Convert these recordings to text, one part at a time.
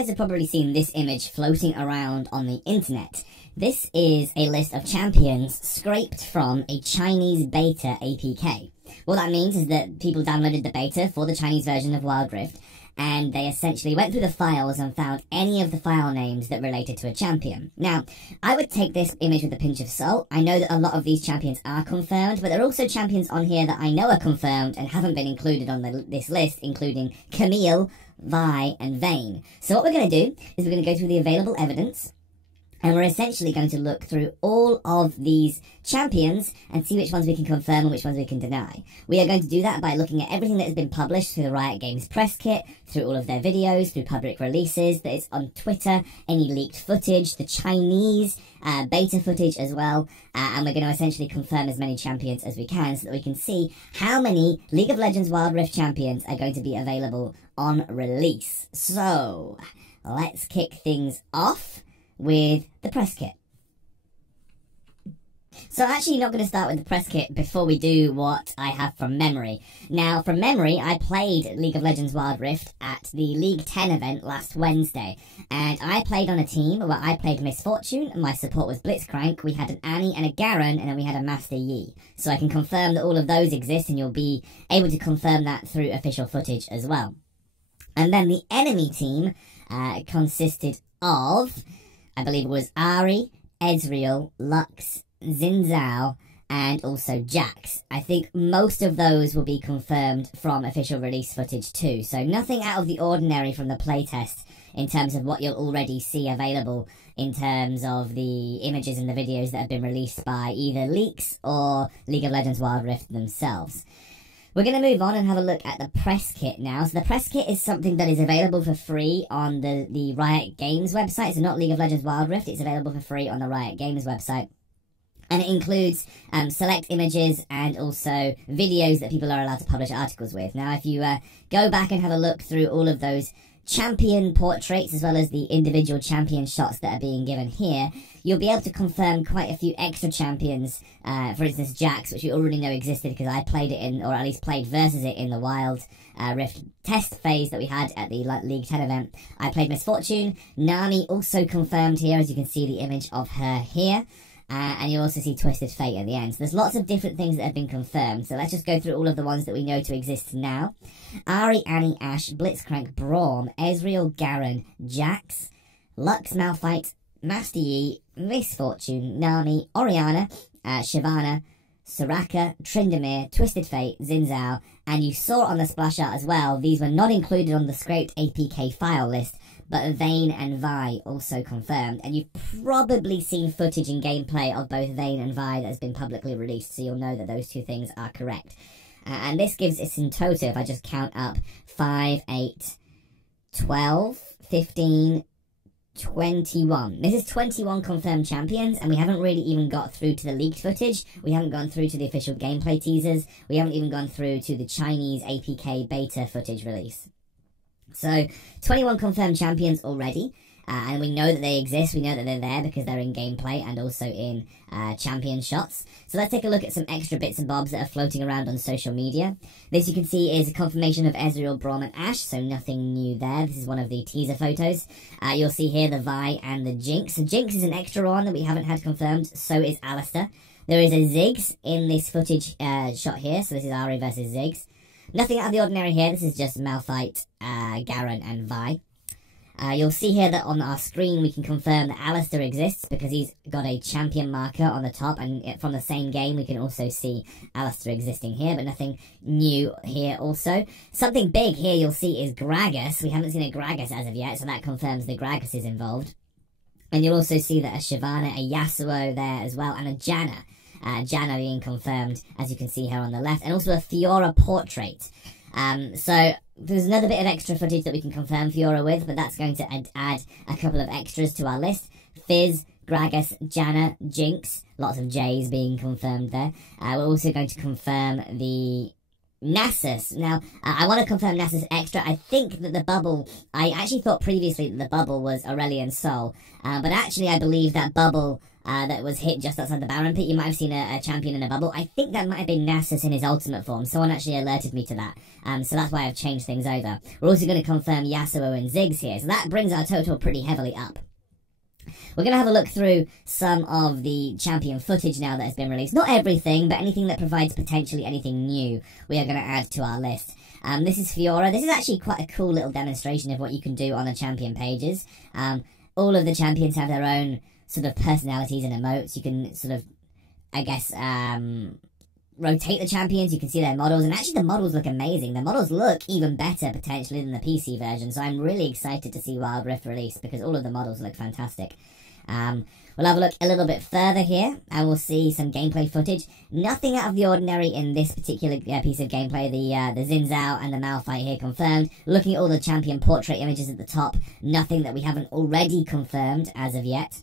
guys have probably seen this image floating around on the internet. This is a list of champions scraped from a Chinese beta APK. What that means is that people downloaded the beta for the Chinese version of Wild Rift, and they essentially went through the files and found any of the file names that related to a champion. Now, I would take this image with a pinch of salt. I know that a lot of these champions are confirmed, but there are also champions on here that I know are confirmed and haven't been included on this list, including Camille, Vi, and Vayne. So what we're going to do is we're going to go through the available evidence, and we're essentially going to look through all of these champions and see which ones we can confirm and which ones we can deny. We are going to do that by looking at everything that has been published through the Riot Games press kit, through all of their videos, through public releases, that is on Twitter, any leaked footage, the Chinese beta footage as well, and we're going to essentially confirm as many champions as we can so that we can see how many League of Legends Wild Rift champions are going to be available on release. So, let's kick things off with the press kit. So I'm actually not going to start with the press kit before we do what I have from memory. Now, from memory, I played League of Legends Wild Rift at the League 10 event last Wednesday, and I played on a team where I played Miss Fortune, and my support was Blitzcrank. We had an Annie and a Garen, and then we had a Master Yi. So I can confirm that all of those exist, and you'll be able to confirm that through official footage as well. And then the enemy team consisted of, I believe it was Ahri, Ezreal, Lux, Xin Zhao, and also Jax. I think most of those will be confirmed from official release footage too, so nothing out of the ordinary from the playtest in terms of what you'll already see available in terms of the images and the videos that have been released by either leaks or League of Legends Wild Rift themselves. We're going to move on and have a look at the press kit now. So the press kit is something that is available for free on the Riot Games website. So not League of Legends Wild Rift, it's available for free on the Riot Games website. And it includes select images and also videos that people are allowed to publish articles with. Now, if you go back and have a look through all of those champion portraits as well as the individual champion shots that are being given here, you'll be able to confirm quite a few extra champions. For instance, Jax, which we already know existed because I played it in, or at least played versus it in the Wild Rift test phase that we had at the League 10 event. I played Miss Fortune. Nami also confirmed here, as you can see the image of her here. And you also see Twisted Fate at the end. So there's lots of different things that have been confirmed. So let's just go through all of the ones that we know to exist now. Ahri, Annie, Ashe, Blitzcrank, Braum, Ezreal, Garen, Jax, Lux, Malphite, Master Yi, Miss Fortune, Nami, Orianna, Shyvana, Soraka, Tryndamere, Twisted Fate, Xin Zhao, and you saw on the splash art as well, these were not included on the scraped APK file list, but Vayne and Vi also confirmed, and you've probably seen footage and gameplay of both Vayne and Vi that has been publicly released, so you'll know that those two things are correct. And this gives us in total, if I just count up, 5, 8, 12, 15, 21. This is 21 confirmed champions, and we haven't really even got through to the leaked footage. We haven't gone through to the official gameplay teasers. We haven't even gone through to the Chinese APK beta footage release. So, 21 confirmed champions already, and we know that they exist, we know that they're there because they're in gameplay and also in champion shots. So let's take a look at some extra bits and bobs that are floating around on social media. This you can see is a confirmation of Ezreal, Braum and Ashe, so nothing new there. This is one of the teaser photos. You'll see here the Vi and the Jinx. So Jinx is an extra one that we haven't had confirmed, so is Alistar. There is a Ziggs in this footage shot here, so this is Ahri versus Ziggs. Nothing out of the ordinary here, this is just Malphite, Garen and Vi. You'll see here that on our screen we can confirm that Alistar exists because he's got a champion marker on the top, and from the same game we can also see Alistar existing here, but nothing new here also. Something big here you'll see is Gragas. We haven't seen a Gragas as of yet, so that confirms the Gragas is involved. And you'll also see that a Shyvana, a Yasuo there as well, and a Janna. Janna being confirmed, as you can see here on the left, and also a Fiora portrait. So there's another bit of extra footage that we can confirm Fiora with, but that's going to add a couple of extras to our list. Fizz, Gragas, Janna, Jinx, lots of J's being confirmed there. We're also going to confirm the Nasus. Now, I want to confirm Nasus extra. I think that the bubble, I actually thought previously that the bubble was Aurelion Sol, but actually I believe that bubble that was hit just outside the Baron Pit. You might have seen a champion in a bubble. I think that might have been Nasus in his ultimate form. Someone actually alerted me to that. So that's why I've changed things over. We're also going to confirm Yasuo and Ziggs here. So that brings our total pretty heavily up. We're going to have a look through some of the champion footage now that has been released. Not everything, but anything that provides potentially anything new we are going to add to our list. This is Fiora. This is actually quite a cool little demonstration of what you can do on the champion pages. All of the champions have their own sort of personalities and emotes. You can sort of, I guess, rotate the champions. You can see their models, and actually the models look amazing. The models look even better potentially than the PC version, so I'm really excited to see Wild Rift release because all of the models look fantastic. We'll have a look a little bit further here, and we'll see some gameplay footage. Nothing out of the ordinary in this particular piece of gameplay. The Xin Zhao and the Malphite here confirmed. Looking at all the champion portrait images at the top, nothing that we haven't already confirmed as of yet.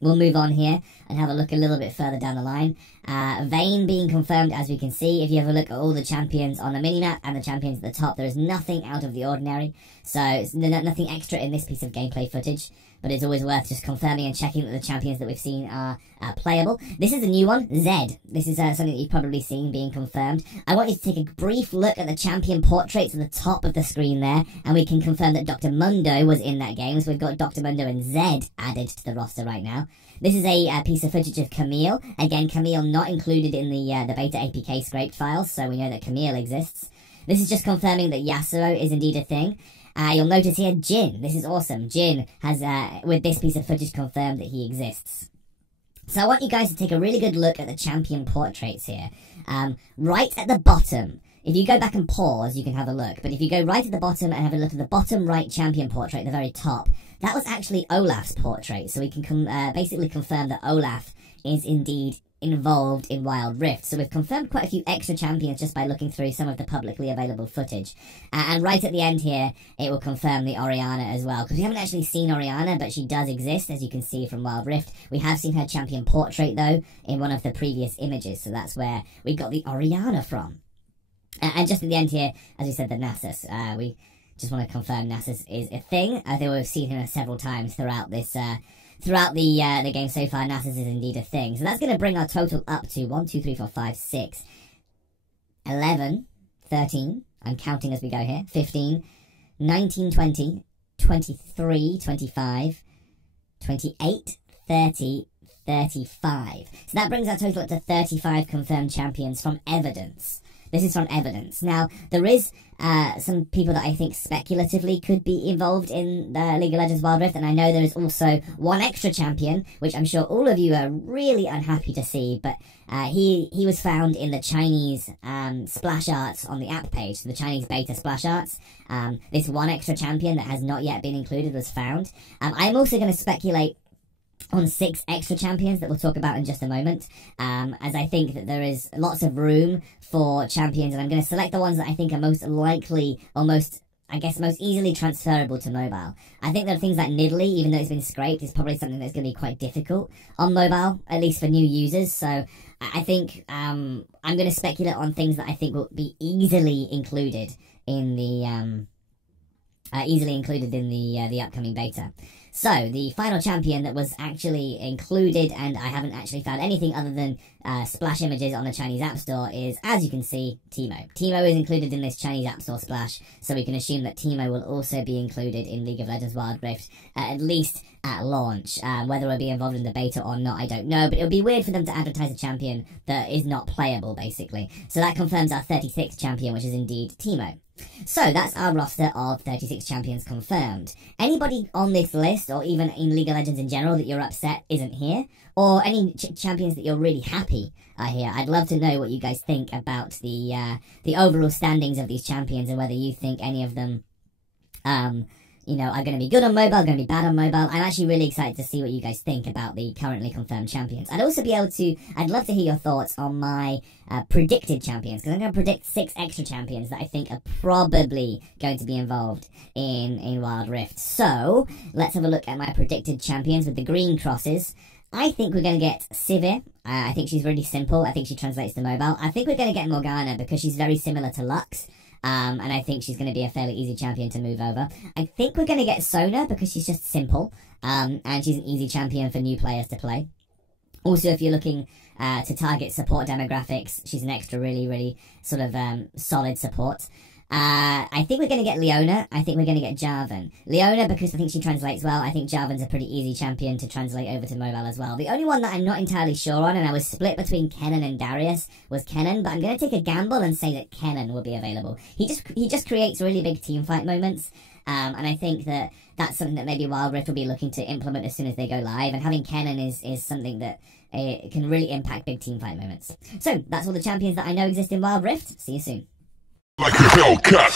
We'll move on here and have a look a little bit further down the line. Vayne being confirmed, as we can see. If you have a look at all the champions on the minimap and the champions at the top, there is nothing out of the ordinary. So, nothing extra in this piece of gameplay footage. But it's always worth just confirming and checking that the champions that we've seen are playable. This is a new one, Zed. This is something that you've probably seen being confirmed. I want you to take a brief look at the champion portraits at the top of the screen there, and we can confirm that Dr. Mundo was in that game. So we've got Dr. Mundo and Zed added to the roster right now. This is a piece of footage of Camille. Again, Camille not included in the beta APK scraped files, so we know that Camille exists. This is just confirming that Yasuo is indeed a thing. You'll notice here Jin. This is awesome. Jin has, with this piece of footage, confirmed that he exists. So I want you guys to take a really good look at the champion portraits here. Right at the bottom, if you go back and pause, you can have a look. But if you go right at the bottom and have a look at the bottom right champion portrait at the very top, that was actually Olaf's portrait. So we can basically confirm that Olaf is indeed involved in Wild Rift. So we've confirmed quite a few extra champions just by looking through some of the publicly available footage. And right at the end here, it will confirm the Orianna as well. Because we haven't actually seen Orianna, but she does exist, as you can see from Wild Rift. We have seen her champion portrait, though, in one of the previous images. So that's where we got the Orianna from. And just at the end here, as we said, the Nasus. We just want to confirm Nasus is a thing. I think we've seen him several times throughout this throughout the game so far. Nasus is indeed a thing. So that's going to bring our total up to 1, 2, 3, 4, 5, 6, 11, 13. I'm counting as we go here. 15, 19, 20, 23, 25, 28, 30, 35. So that brings our total up to 35 confirmed champions from evidence. This is from evidence. Now, there is some people that I think speculatively could be involved in the League of Legends Wild Rift, and I know there is also one extra champion, which I'm sure all of you are really unhappy to see, but he was found in the Chinese splash arts on the app page, so the Chinese beta splash arts. This one extra champion that has not yet been included was found. I'm also going to speculate on 6 extra champions that we'll talk about in just a moment, as I think that there is lots of room for champions, and I'm going to select the ones that I think are most likely, or most easily transferable to mobile. I think there are things like Nidalee, even though it's been scraped, is probably something that's going to be quite difficult on mobile, at least for new users, so I think I'm going to speculate on things that I think will be easily included in the the upcoming beta. So, the final champion that was actually included, and I haven't actually found anything other than splash images on the Chinese App Store, is, as you can see, Teemo. Teemo is included in this Chinese App Store splash, so we can assume that Teemo will also be included in League of Legends Wild Rift, at least at launch. Whether we'll be involved in the beta or not, I don't know, but it would be weird for them to advertise a champion that is not playable, basically. So that confirms our 36th champion, which is indeed Teemo. So, that's our roster of 36 champions confirmed. Anybody on this list, or even in League of Legends in general, that you're upset isn't here? Or any champions that you're really happy are here? I'd love to know what you guys think about the overall standings of these champions, and whether you think any of them are going to be good on mobile, going to be bad on mobile. I'm actually really excited to see what you guys think about the currently confirmed champions. I'd love to hear your thoughts on my predicted champions, because I'm going to predict 6 extra champions that I think are probably going to be involved in Wild Rift. So, let's have a look at my predicted champions with the green crosses. I think we're going to get Sivir. I think she's really simple. I think she translates to mobile. I think we're going to get Morgana because she's very similar to Lux. and I think she's going to be a fairly easy champion to move over. I think we're going to get Sona because she's just simple, and she's an easy champion for new players to play. Also, if you're looking to target support demographics, she's an extra really sort of solid support. I think we're going to get Leona. I think we're going to get Jarvan. Leona because I think she translates well. I think Jarvan's a pretty easy champion to translate over to mobile as well. The only one that I'm not entirely sure on, and I was split between Kennen and Darius, was Kennen, but I'm going to take a gamble and say that Kennen will be available. He just creates really big teamfight moments, and I think that that's something that maybe Wild Rift will be looking to implement as soon as they go live, and having Kennen is something that can really impact big teamfight moments. So, that's all the champions that I know exist in Wild Rift. See you soon. Like a Hellcat.